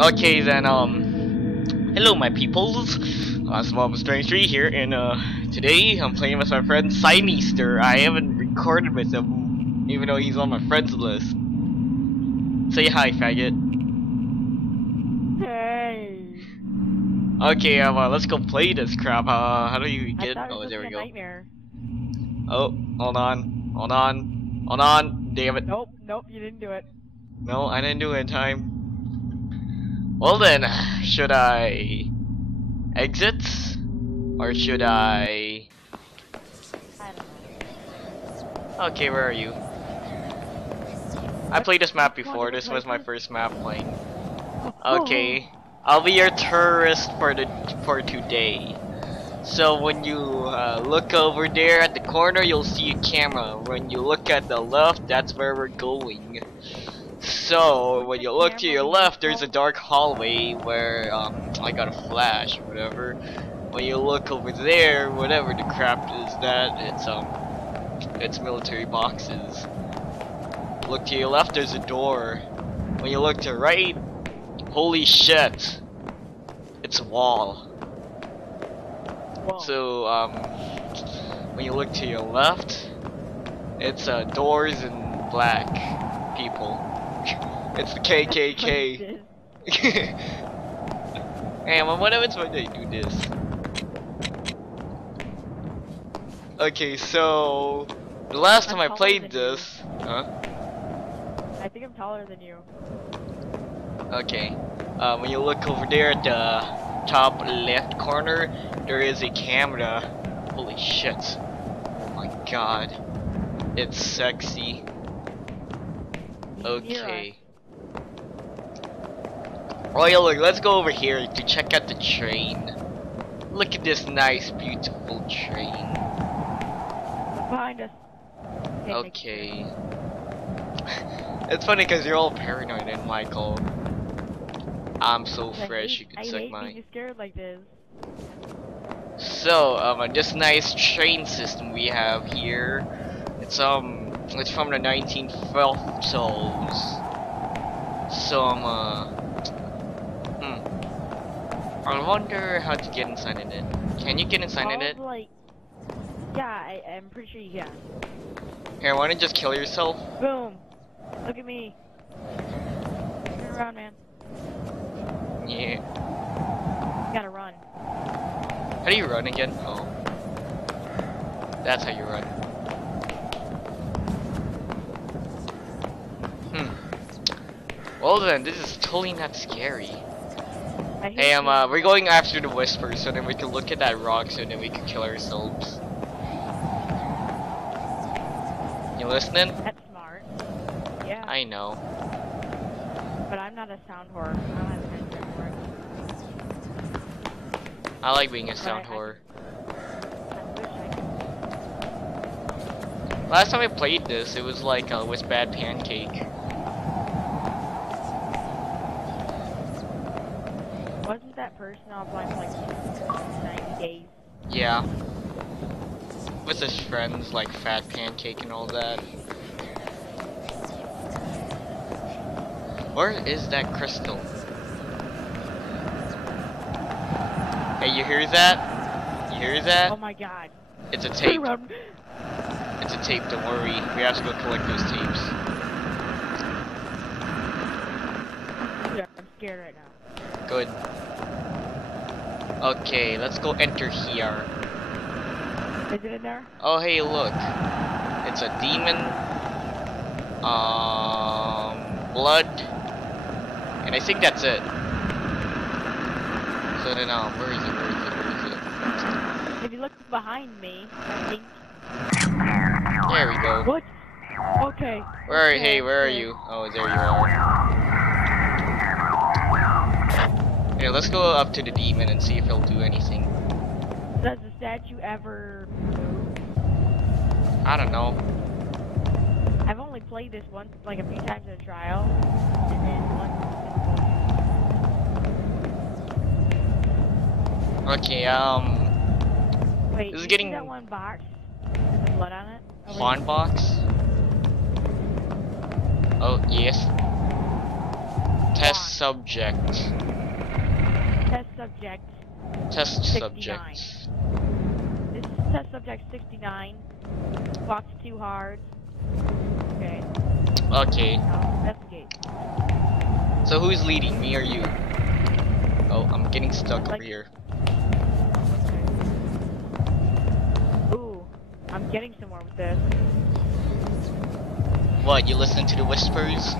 Okay then, hello my peoples. Small Strange 3 here, and today I'm playing with my friend Sinister. I haven't recorded with him, even though he's on my friends list. Say hi, faggot. Hey. Okay, let's go play this crap. How do you get? Oh, there we go. Nightmare. Oh, hold on. Damn it. Nope, you didn't do it. No, I didn't do it in time. Well then, should I exit? Or should I... I don't know. Okay, where are you? I played this map before. This was my first map playing. Okay, I'll be your tourist for today. So when you look over there at the corner, you'll see a camera. When you look at the left, that's where we're going. So when you look to your left, there's a dark hallway where I got a flash or whatever. When you look over there, whatever the crap is that, it's military boxes. Look to your left, there's a door. When you look to right, holy shit, it's a wall. Whoa. So when you look to your left, it's doors and black people. It's the KKK. Hey, what happens when they do this? Okay, so the last time I played this, I think I'm taller than you. Okay, when you look over there at the top left corner, there is a camera. Holy shit! Oh my god, it's sexy. Okay. Oh yeah, look, let's go over here to check out the train. Look at this nice, beautiful train. Behind us. Okay. It's funny because you're all paranoid and Michael. I'm so fresh, you could suck my. Being scared like this. So, this nice train system we have here. It's from the 1950s. So I wonder how to get inside in it. Can you get inside in it? Like, yeah, I'm pretty sure you can. Here, why don't you just kill yourself? Boom! Look at me. Turn around, man. Yeah. You gotta run. How do you run again? Oh. That's how you run. Well then, this is totally not scary. Hey, we're going after the whisper, so then we can look at that rock, so then we can kill ourselves. You listening? That's smart. Yeah. I know. But I'm not a sound whore. I don't have a sound whore. I like being a sound whore. Last time I played this, it was like with Bad Pancake. Wasn't that person offline for like 90 days? Yeah. With his friends, like Fat Pancake and all that. Where is that crystal? Hey, you hear that? You hear that? Oh my god. It's a tape. It's a tape, don't worry. We have to go collect those tapes. Yeah, I'm scared right now. Good. Okay, let's go enter here. Is it in there? Oh, hey, look. It's a demon. Blood. And I think that's it. So then, where is it? If you look behind me, I think. There we go. What? Okay. Hey, where are you? Oh, there you are. Yeah, let's go up to the demon and see if he'll do anything. Does the statue ever move? I don't know. I've only played this once, like a few times in a trial, and then once. Okay, Wait, this is you getting see that one box with the blood on it? Fawn box? Oh, yes. Test subject. Test subject. Test 69. subject. This is test subject 69. Box too hard. Okay. Okay. Now investigate. So who's leading, me or you? Oh, I'm getting stuck over here. Ooh, I'm getting somewhere with this. What, you listen to the whispers?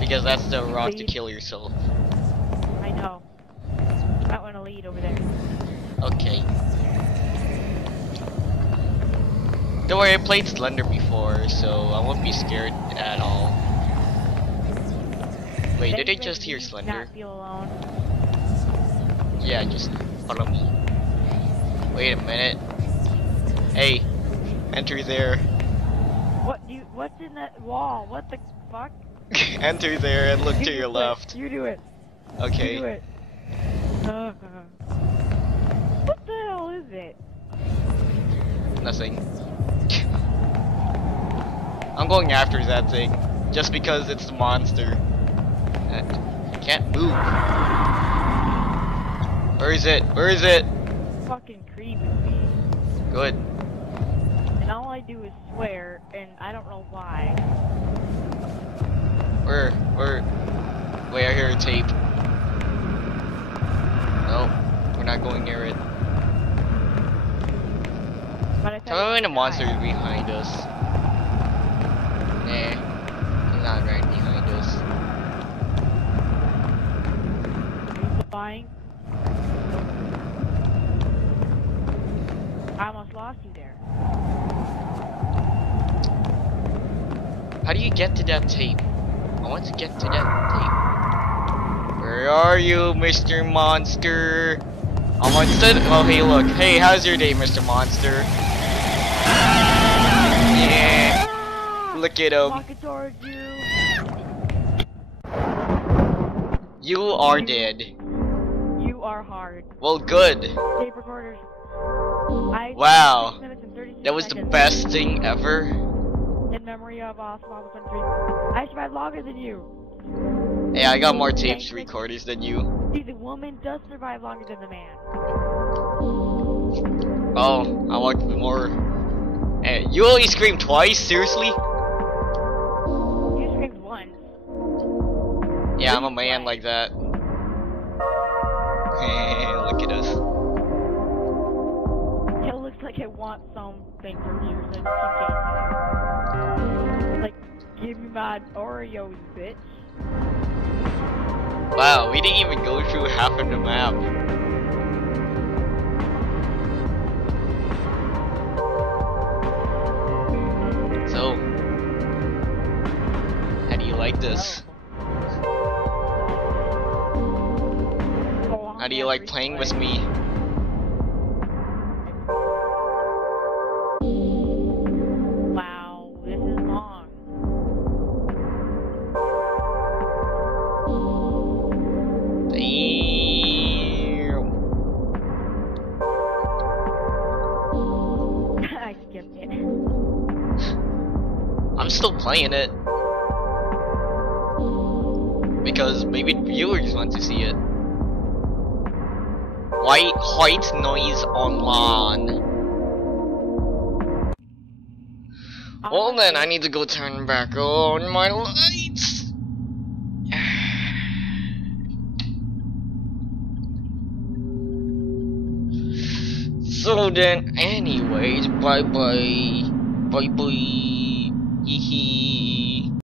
Because that's the route to Lead. kill yourself. I know. Might want to lead over there. Okay. Don't worry, I played Slender before, so I won't be scared at all. Wait, did I just hear Slender? Not feel alone. Yeah, just follow me. Wait a minute. Hey, enter there. What's in that wall? What the fuck? Enter there and look to your left. You do it. Okay. You do it. What the hell is it? Nothing. I'm going after that thing, just because it's the monster. I can't move. Where is it? Where is it? Fucking creeping me. Good. And all I do is swear, and I don't know why. Where? Wait, I hear a tape. No, we're not going near it. But I Tell me when the monster is behind us. Nah, he's not right behind us. Are you flying? I almost lost you there. How do you get to that tape? I want to get to that tape. Where are you, Mr. Monster? I'm on oh, hey, look. Hey, how's your day, Mr. Monster? Yeah. Look at him. Walking towards you. You are dead. You are hard. Well, good. Tape recorders. Wow. 6 minutes and 36 That was the seconds. best thing ever. In memory of Small Country. I survived longer than you. Hey, I got more tapes recorders than you. See, the woman does survive longer than the man. Oh, I want more. Hey, you only screamed twice? Seriously? You screamed once. Yeah, I'm a man like that. Look at us. It looks like it wants something from you, so keep chasing it. Like, give me my Oreos, bitch. Wow, we didn't even go through half of the map. So, how do you like this? How do you like playing with me? Wow, this is long. Damn. I skipped it. I'm still playing it. Because maybe viewers want to see it. White noise online. Well then, I need to go turn back on my lights. So then, anyways, bye bye. Bye bye. Hee hee.